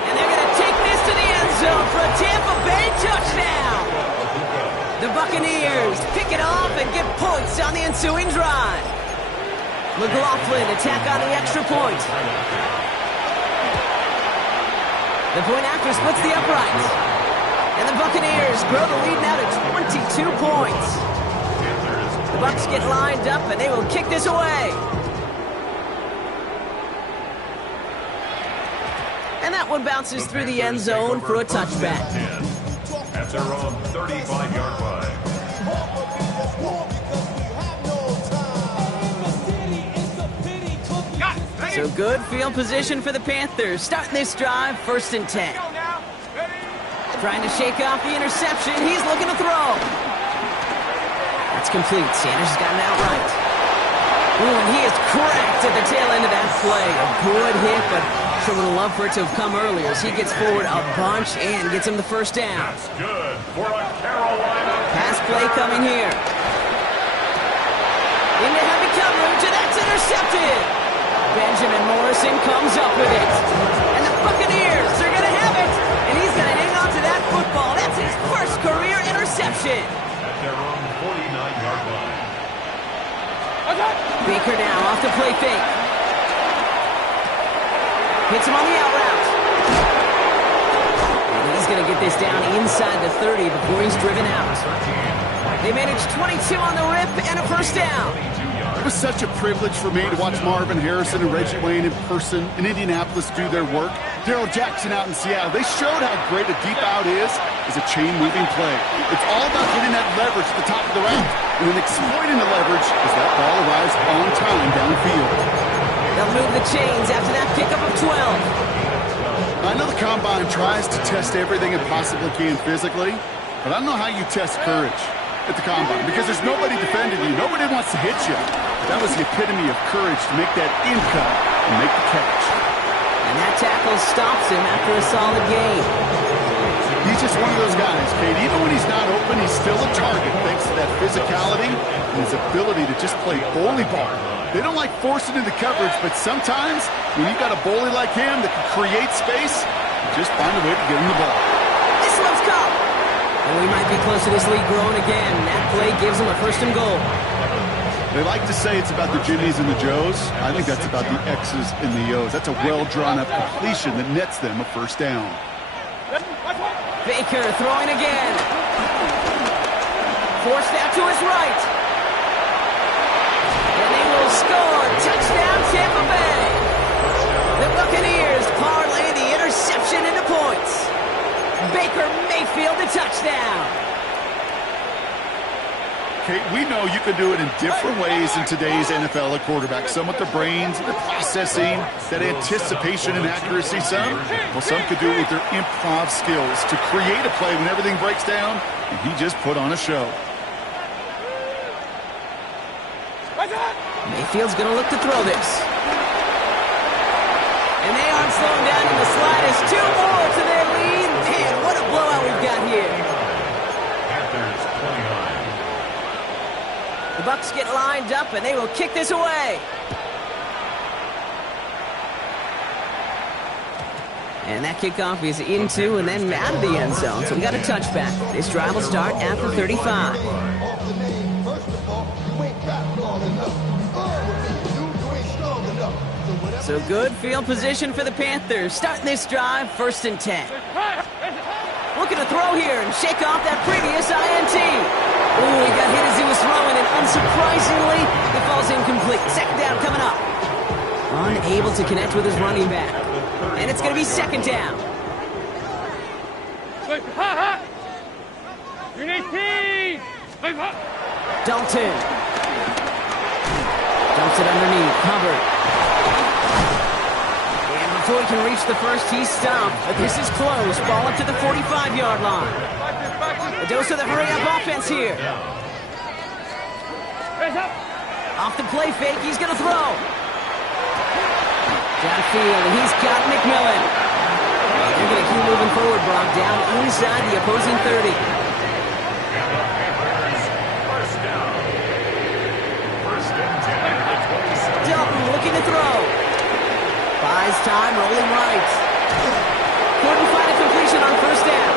And they're going to take this to the end zone for a Tampa Bay touchdown. The Buccaneers pick it off and get points on the ensuing drive. McLaughlin attack on the extra point. The point after splits the uprights. And the Buccaneers grow the lead now to 22 points. The Bucs get lined up and they will kick this away. And that one bounces through the end zone for a touchback. At their own 35-yard line. So good field position for the Panthers. Starting this drive, 1st and 10. Trying to shake off the interception. He's looking to throw. That's complete. Sanders has got it outright. Ooh, and he is cracked at the tail end of that play. A good hit, but sure would have loved for it to have come earlier as he gets forward a bunch and gets him the 1st down. That's good for a Carolina. Pass play coming here. Into heavy coverage, and that's intercepted. Benjamin Morrison comes up with it. And the Buccaneers are going to have it. And he's going to hang on to that football. That's his first career interception. At their own 49-yard line. Baker now off the play fake. Hits him on the out route. And he's going to get this down inside the 30 before he's driven out. They managed 22 on the rip and a 1st down. It was such a privilege for me to watch Marvin Harrison and Reggie Wayne in person in Indianapolis do their work. Darrell Jackson out in Seattle. They showed how great a deep out is as a chain-moving play. It's all about getting that leverage at the top of the route and then exploiting the leverage as that ball arrives on time downfield. They'll move the chains after that pickup of 12. I know the Combine tries to test everything it possibly can physically, but I don't know how you test courage at the Combine because there's nobody defending you. Nobody wants to hit you. That was the epitome of courage to make that in cut and make the catch. And that tackle stops him after a solid gain. He's just one of those guys, Kate. Even when he's not open, he's still a target thanks to that physicality and his ability to just play bully ball. They don't like forcing into coverage, but sometimes when you've got a bully like him that can create space, you just find a way to get him the ball. This one's caught. And we might be close to this lead growing again. That play gives them a 1st and goal. They like to say it's about the Jimmies and the Joes. I think that's about the X's and the O's. That's a well-drawn-up completion that nets them a 1st down. Baker throwing again. Forced out to his right. And they will score. Touchdown, Tampa Bay. The Buccaneers parlay the interception into points. Baker Mayfield the touchdown. Kate, we know you can do it in different ways in today's NFL at quarterback. Some with their brains, their processing, that anticipation and accuracy. Some could do it with their improv skills to create a play when everything breaks down, and he just put on a show. Mayfield's going to look to throw this. And they aren't slowing down in the slightest. 2 more to their lead. Man, what a blowout we've got here. Panthers 29. The Bucs get lined up, and they will kick this away. And that kickoff is into and then out of the end zone. So we got a touchback. This drive will start at the 35. So good field position for the Panthers. Starting this drive, 1st and 10. Looking to throw here and shake off that previous INT. Ooh, he got hit as he was throwing, and unsurprisingly, it falls incomplete. 2nd down coming up. Unable to connect with his running back. And it's going to be 2nd down. Dalton. Dumps it underneath. Hubbard. And before he can reach the first, he's stopped. But this is close. Ball up to the 45-yard line. A dose of the hurry-up offense here. Off the play fake, he's going to throw. Downfield, and he's got McMillan. They're going to keep moving forward, Brock, down inside the opposing 30. Dalton looking to throw. Buys time, rolling right. Couldn't find a completion on 1st down.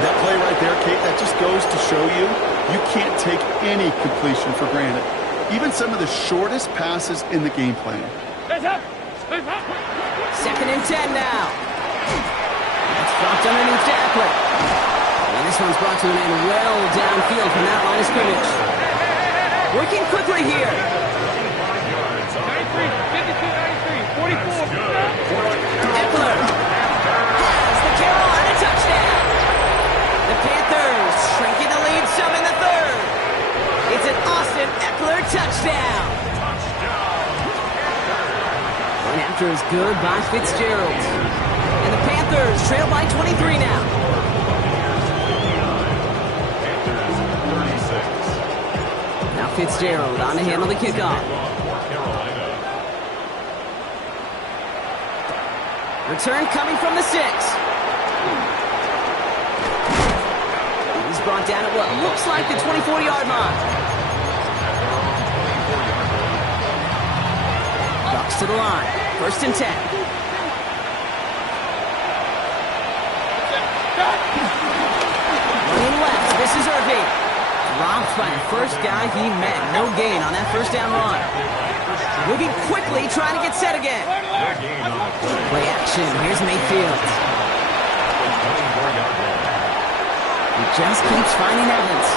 That play right there, Kate, that just goes to show you, you can't take any completion for granted. Even some of the shortest passes in the game plan. 2nd and 10 now. That's dropped underneath to Eckler. And this one's brought to an end well downfield from that line of scrimmage. Working quickly here. 93, 52, 93, 44. Eckler has the Carolina touchdown. The Panthers shrinking the lead some in the 3rd. It's an Austin Eckler touchdown. And after is good by Fitzgerald. And the Panthers trail by 23 now. Panthers 36. Now Fitzgerald on to handle the kickoff. Return coming from the 6. He's brought down at what looks like the 24-yard line. Bucs to the line. 1st and 10. Running left. This is Irving. Dropped by the first guy he met. No gain on that 1st down run. Moving quickly, trying to get set again. Play action. Here's Mayfield. He just keeps finding Evans.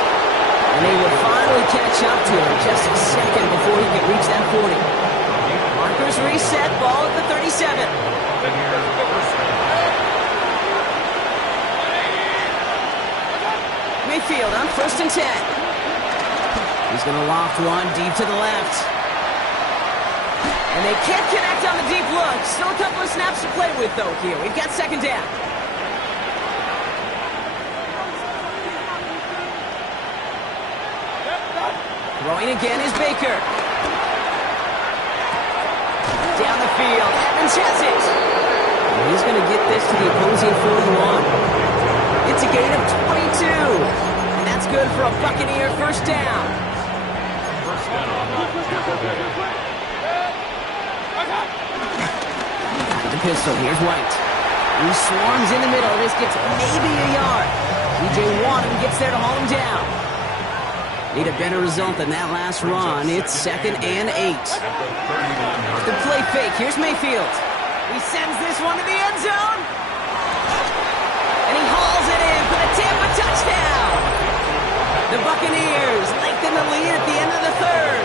And they will finally catch up to him just a second before he can reach that 40. Markers reset, ball at the 37. Mayfield on 1st and 10. He's going to loft one deep to the left. And they can't connect on the deep look. Still a couple of snaps to play with, though, here. We've got 2nd down. Throwing again is Baker. Down the field. Evans has it. And he's going to get this to the opposing 41. It's a gain of 22. And that's good for a Buccaneer 1st down. The pistol. Here's White. He swarms in the middle. This gets maybe a yard. DJ Waddle gets there to haul him down. Need a better result than that last run. It's 2nd and 8. The play fake. Here's Mayfield. He sends this one to the end zone. And he hauls it in for the Tampa touchdown. The Buccaneers lengthen the lead at the end of the 3rd.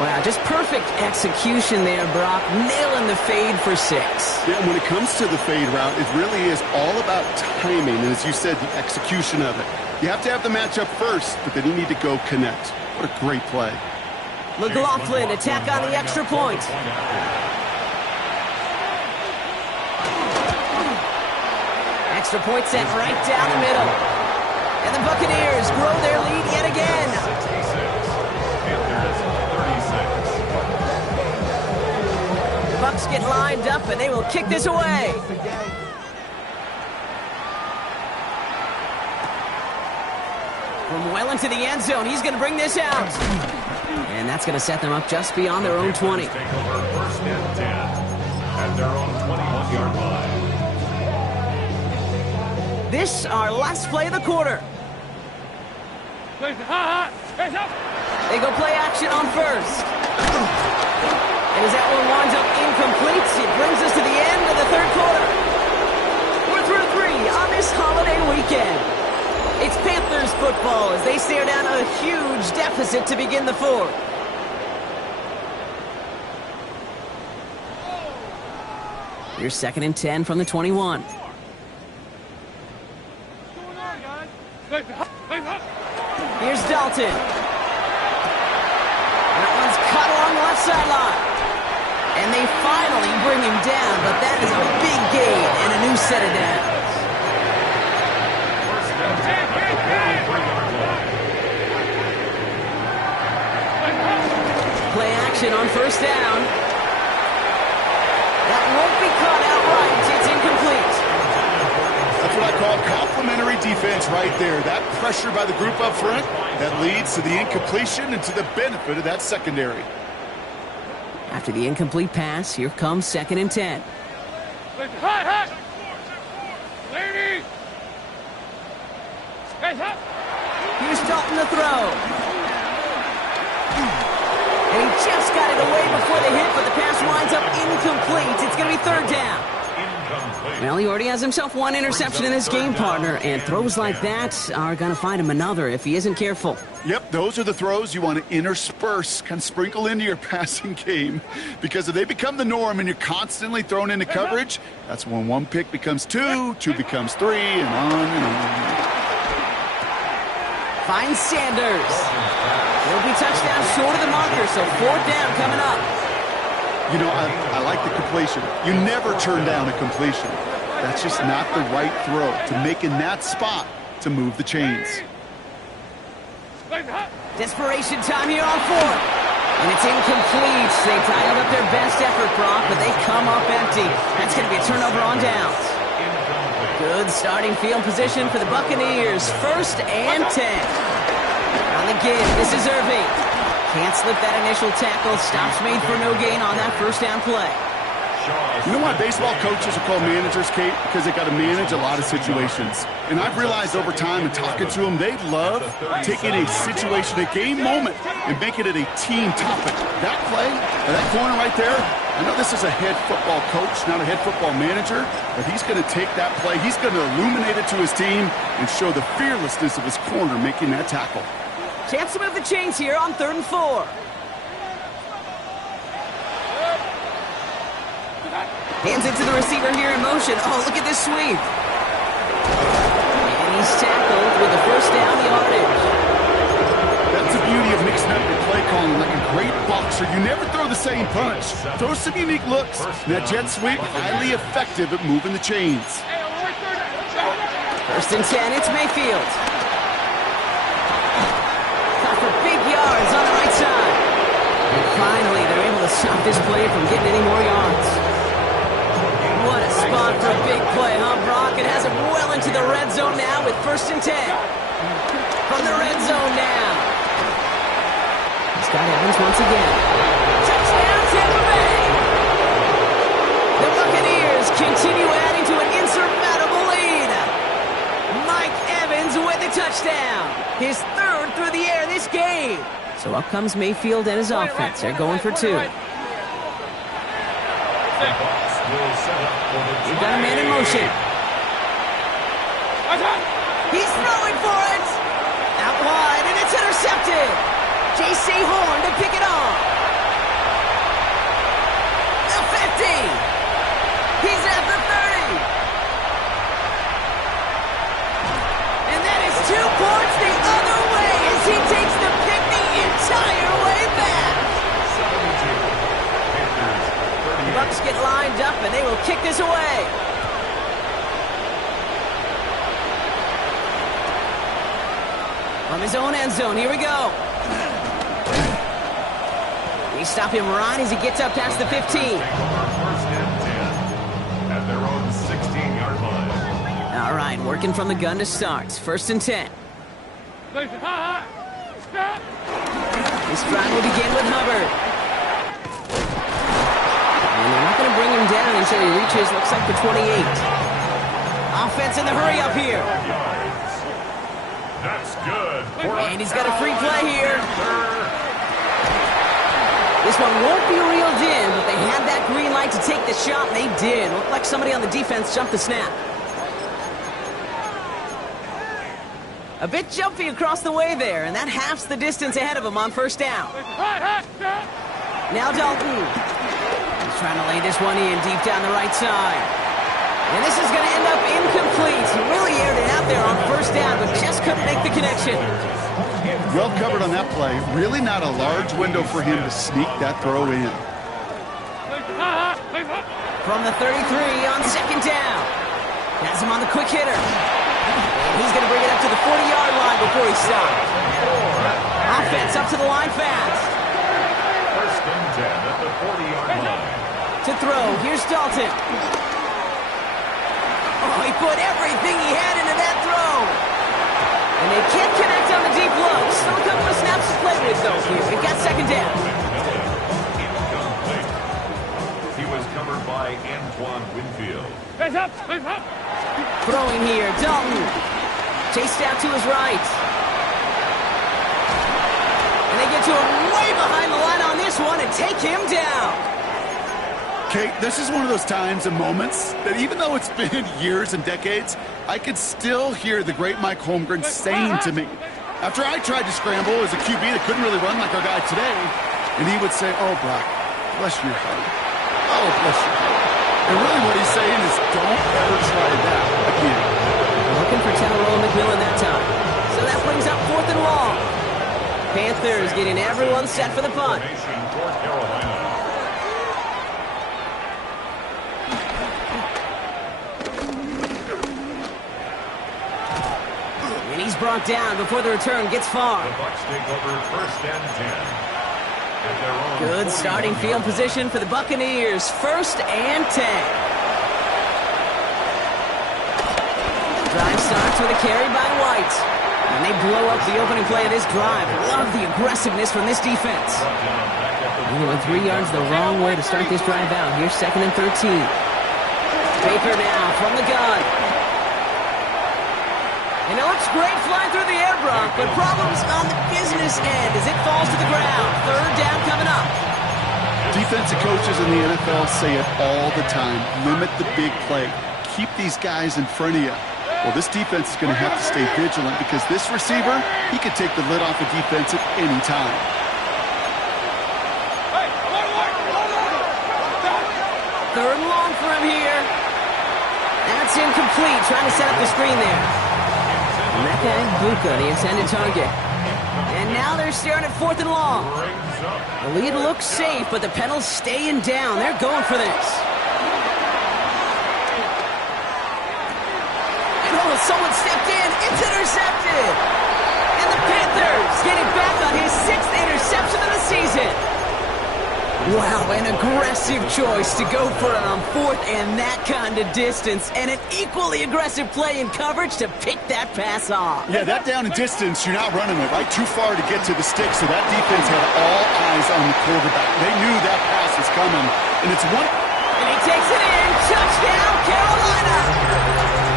Wow, just perfect execution there, Brock. Nailing the fade for 6. Yeah, and when it comes to the fade route, it really is all about timing. And as you said, the execution of it. You have to have the matchup first, but then you need to go connect. What a great play. McLaughlin, attack on the extra point. Extra point sent right down the middle. And the Buccaneers grow their lead yet again. Bucs get lined up, and they will kick this away. From well into the end zone, he's going to bring this out. And that's going to set them up just beyond their own 20. Take over first and 10 at their own 21-yard line. This, our last play of the quarter. They go play action on first. And as that one winds up incomplete, it brings us to the end of the third quarter. We're through 3 on this holiday weekend. It's Panthers football as they stare down a huge deficit to begin the fourth. Here's 2nd and 10 from the 21. Here's Dalton. That one's caught along the left sideline. And they finally bring him down, but that is a big gain and a new set of downs. Play action on first down. That won't be caught outright. It's incomplete. That's what I call complimentary defense right there. That pressure by the group up front, that leads to the incompletion and to the benefit of that secondary. After the incomplete pass, here comes 2nd and 10. Here's Dalton to throw. And he just got it away before the hit, but the pass winds up incomplete. It's going to be 3rd down. Well, he already has himself 1 interception in this game, partner, and throws like that are going to find him another if he isn't careful. Yep, those are the throws you want to intersperse, kind of sprinkle into your passing game, because if they become the norm and you're constantly thrown into coverage, that's when 1 pick becomes 2, 2 becomes 3, and on and on. Finds Sanders. He'll be touchdown short of the marker, so 4th down coming up. You know, I like the completion. You never turn down a completion. That's just not the right throw to make in that spot to move the chains. Desperation time here on 4th. And it's incomplete. They dialed up their best effort, Brock, but they come up empty. That's going to be a turnover on downs. Good starting field position for the Buccaneers. 1st and 10. On the give, this is Irving. Can't slip that initial tackle. Stops made for no gain on that 1st down play. You know why baseball coaches are called managers, Kate? Because they got to manage a lot of situations. And I've realized over time and talking to them, they love taking a situation, a game moment, and making it a team topic. That play, or that corner right there, I know this is a head football coach, not a head football manager, but he's going to take that play, he's going to illuminate it to his team and show the fearlessness of his corner making that tackle. Chance to move the chains here on 3rd and 4. Hands it to the receiver here in motion. Oh, look at this sweep. And he's tackled with the 1st down yardage. That's the beauty of mixing up your play calling. Like a great boxer, you never throw the same punch. Throw some unique looks. And that jet sweep, highly effective at moving the chains. 1st and 10, it's Mayfield. Got for big yards on the right side. And finally, they're able to stop this play from getting any more yards. What a spot for a big play, huh, Brock? It has him well into the red zone now with 1st and 10. From the red zone now. Scott Evans once again. Touchdown, Tampa Bay! The Buccaneers continue adding to an insurmountable lead. Mike Evans with the touchdown. His 3rd through the air this game. So up comes Mayfield and his offense. They're going for 2. We've got a man in motion. He's throwing for it. Out wide, and it's intercepted. J.C. Horn to pick it off. The 50. He's at the 30. And that is 2 points the other way as he takes the pick the entire way back. Bucs get lined up, and they will kick this away. From his own end zone, here we go. They stop him right as he gets up past the 15. first and 10 at their own 16-yard line. All right, working from the gun to start. First and 10. This drive will begin with Hubbard. And they're not going to bring him down until he reaches, looks like, the 28. Offense in the hurry up here. That's good. And he's got a free play here. This one won't be reeled in, but they had that green light to take the shot, and they did. Looked like somebody on the defense jumped the snap. A bit jumpy across the way there, and that halves the distance ahead of him on first down. Now Dalton. He's trying to lay this one in deep down the right side. And this is going to end up incomplete. He really aired it out there on first down, but just couldn't make the connection. Well covered on that play. Really not a large window for him to sneak that throw in. From the 33 on second down. Has him on the quick hitter. And he's going to bring it up to the 40-yard line before he stops. Offense up to the line fast. First and 10 at the 40-yard line. To throw, here's Dalton. Oh, he put everything he had into that throw. And they can't connect on the deep low. Still a couple of snaps to play with, though, here. We've got second down. Incomplete. He was covered by Antoine Winfield. Hands up! Throwing here, Dalton. Chased out to his right. And they get to him way behind the line on this one and take him down. Kate, this is one of those times and moments that even though it's been years and decades, I could still hear the great Mike Holmgren saying to me, after I tried to scramble as a QB that couldn't really run like our guy today, and he would say, "Oh, Brock, bless your heart. Oh, bless your heart." And really what he's saying is, don't ever try that again. Looking for Tyrone McMillan that time. So that brings up fourth and long. Panthers getting everyone set for the punt. Formation for Carolina. And he's brought down before the return gets far. The Bucs take over first and 10 at their own Good 41 starting field yard position for the Buccaneers. First and 10. Drive starts with a carry by White. And they blow up the opening play of this drive. Love the aggressiveness from this defense. They went 3 yards the wrong way to start this drive out. Here's second and 13. Baker now from the gun. And it looks great flying through the air, Brock, but problems on the business end as it falls to the ground. Third down coming up. Defensive coaches in the NFL say it all the time. Limit the big play. Keep these guys in front of you. Well, this defense is going to have to stay vigilant because this receiver, he could take the lid off a defense at any time. Third and long for him here. That's incomplete. Trying to set up the screen there. And that guy, Buka, the intended target. And now they're staring at fourth and long. The lead looks safe, but the penalty's staying down. They're going for this. Someone stepped in. It's intercepted. And the Panthers get it back on his 6th interception of the season. Wow, an aggressive choice to go for it on fourth and that kind of distance. And an equally aggressive play in coverage to pick that pass off. Yeah, that down and distance, you're not running with, right? Too far to get to the stick, so that defense had all eyes on the quarterback. They knew that pass was coming. And it's one... And he takes it in. Touchdown, Carolina.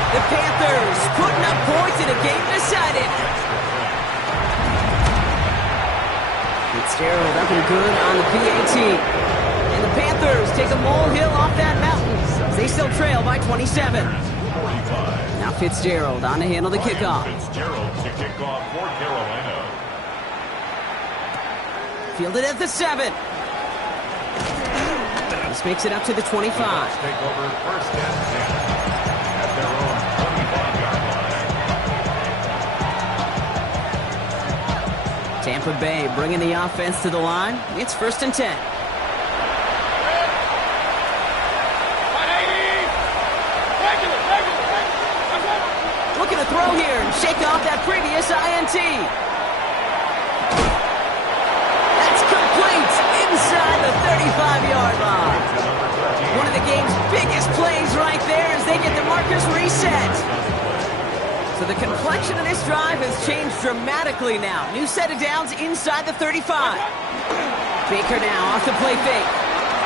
The Panthers putting up points in a game decided. Fitzgerald up and good on the PAT. And the Panthers take a molehill off that mountain. They still trail by 27. Now Fitzgerald on to handle the kickoff. Fitzgerald to kick off for Carolina. Fielded at the 7. This makes it up to the 25. Take over first and 10 at their own 25-yard line. Tampa Bay bringing the offense to the line. It's first and 10. Looking to throw here and shake off that previous INT. That's complete inside the 35-yard line. One of reset. So the complexion of this drive has changed dramatically now. New set of downs inside the 35. Baker now off the play fake.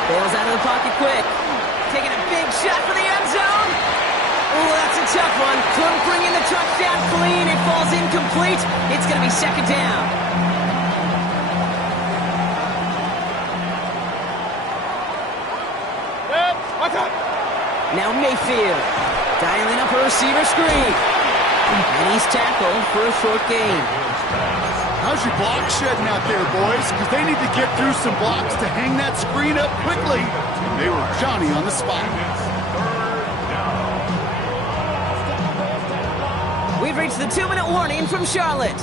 Bails out of the pocket quick. Taking a big shot for the end zone. Oh, that's a tough one. Couldn't bring in the touchdown clean. It falls incomplete. It's going to be second down. Now Mayfield, dialing up a receiver screen. And he's tackled for a short gain. How's your block shedding out there, boys? Because they need to get through some blocks to hang that screen up quickly. And they were Johnny on the spot. We've reached the 2-minute warning from Charlotte.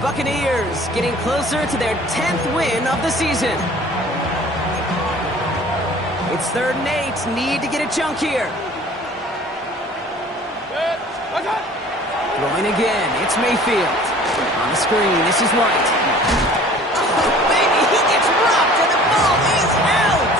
Buccaneers getting closer to their 10th win of the season. It's 3rd and 8. Need to get a chunk here. Throwing again. It's Mayfield. On the screen. This is White. Oh, baby. He gets rocked and the ball is out.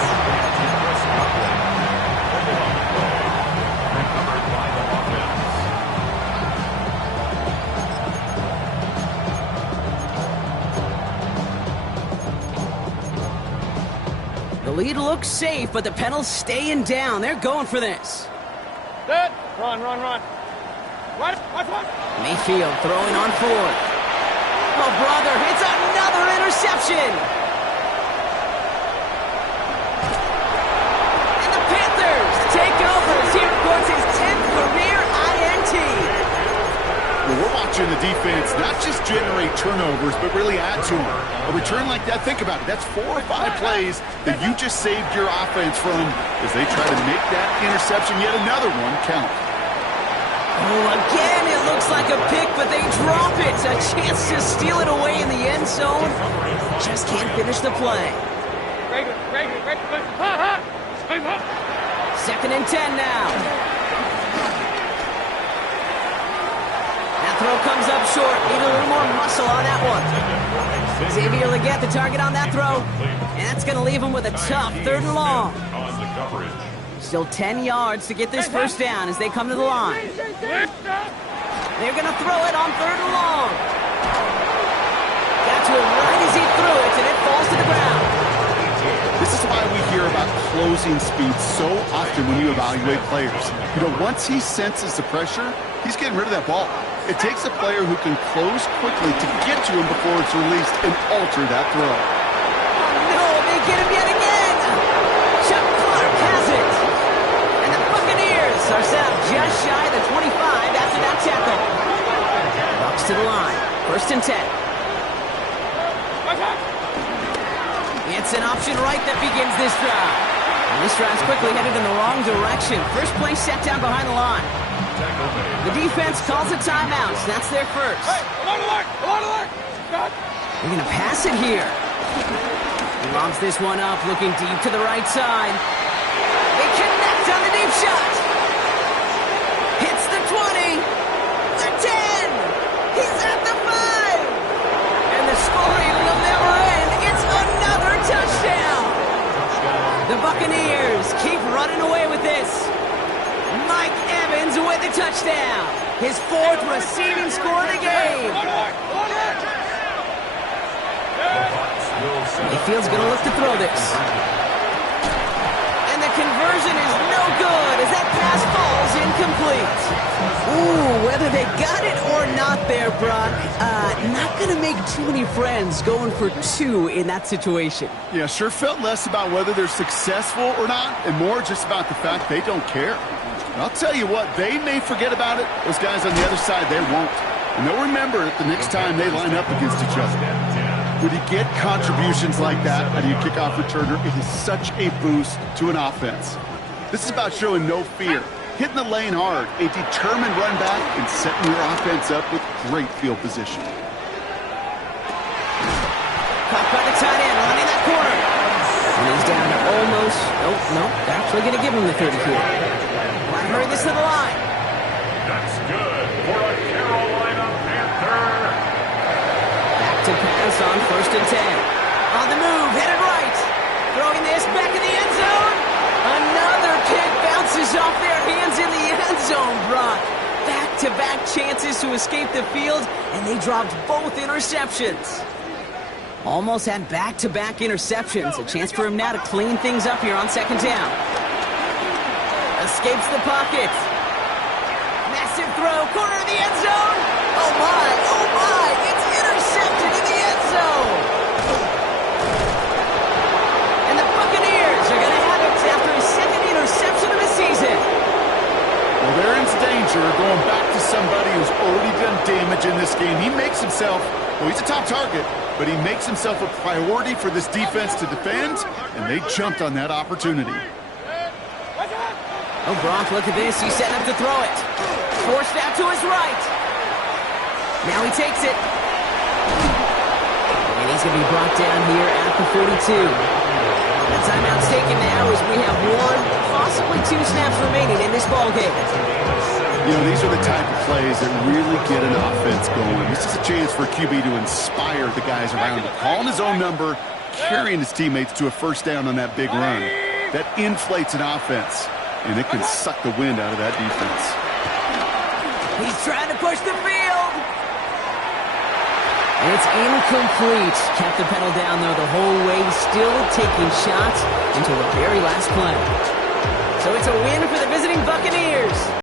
The lead looks safe, but the Panthers staying down. They're going for this. Good. Run. Watch. Mayfield throwing on 4. Oh, brother, it's another interception. And the Panthers take over as he records his 10th career INT. Well, we're watching the defense not just generate turnovers, but really add to them. A return like that, think about it. That's 4 or 5 plays that you just saved your offense from as they try to make that interception, yet another one, count. Oh, again, it looks like a pick, but they drop it. A chance to steal it away in the end zone. Just can't finish the play. Second and 10 now. That throw comes up short. Need a little more muscle on that one. Xavier Legette, the target on that throw. And that's going to leave him with a tough 3rd and long. Still 10 yards to get this first down as they come to the line. They're going to throw it on 3rd and long. Got to it right as he threw it, and it falls to the ground. This is why we hear about closing speed so often when you evaluate players. You know, once he senses the pressure, he's getting rid of that ball. It takes a player who can close quickly to get to him before it's released and alter that throw. Oh, no, they get him yet again. Chuck Clark has it. And the Buccaneers are set up just shy of the 25 after that tackle. Bucks to the line. 1st and 10. It's an option right that begins this drive. And this drive's quickly headed in the wrong direction. First play set down behind the line. The defense calls a timeout. That's their first. Hey, alert! They're going to pass it here. He lobs this one up, looking deep to the right side. They connect on the deep shot. Hits the 20. The 10. He's at the 5. And the scoring will never end. It's another touchdown. The Buccaneers keep running away with this. Mike Evans with the touchdown. His 4th receiving score of the game. Mayfield's going to look to throw this. And the conversion is no good as that pass falls incomplete. Ooh, whether they got it or not there, Brock, not going to make too many friends going for 2 in that situation. Yeah, sure felt less about whether they're successful or not and more just about the fact they don't care. And I'll tell you what, they may forget about it. Those guys on the other side, they won't. And they'll remember it the next time they line up against each other. When you get contributions like that out of your kickoff returner, it is such a boost to an offense. This is about showing no fear, hitting the lane hard, a determined run back, and setting your offense up with great field position. Caught by the tight end, running that corner. And he's down to almost, no, they're actually going to give him the 30 here. Want to hurry this to the line. That's good for a Carolina Panther. Back to pass on 1st and 10. On the move, headed right. Throwing this back in the end zone. Another kick bounces off their hands in the end zone, Brock. chances to escape the field, and they dropped both interceptions. Almost had back-to-back interceptions. A chance for him now to clean things up here on second down. Escapes the pocket. Massive throw, corner of the end zone. Oh my, it's intercepted in the end zone. And the Buccaneers are going to have it after his second interception of the season. Well, they're in danger going back to somebody who's already done damage in this game. He makes himself, well, he's a top target, but he makes himself a priority for this defense to defend, and they jumped on that opportunity. Oh, Gronk, look at this. He's setting up to throw it. Forced out to his right. Now he takes it. And he's going to be brought down here at the 42. The timeout's taken now as we have one, possibly two snaps remaining in this ballgame. You know, these are the type of plays that really get an offense going. This is a chance for QB to inspire the guys around him. Calling his own number, carrying his teammates to a first down on that big run. That inflates an offense, and it can suck the wind out of that defense. He's trying to push the field. And it's incomplete. Kept the pedal down, though, the whole way, still taking shots until the very last play. So it's a win for the visiting Buccaneers.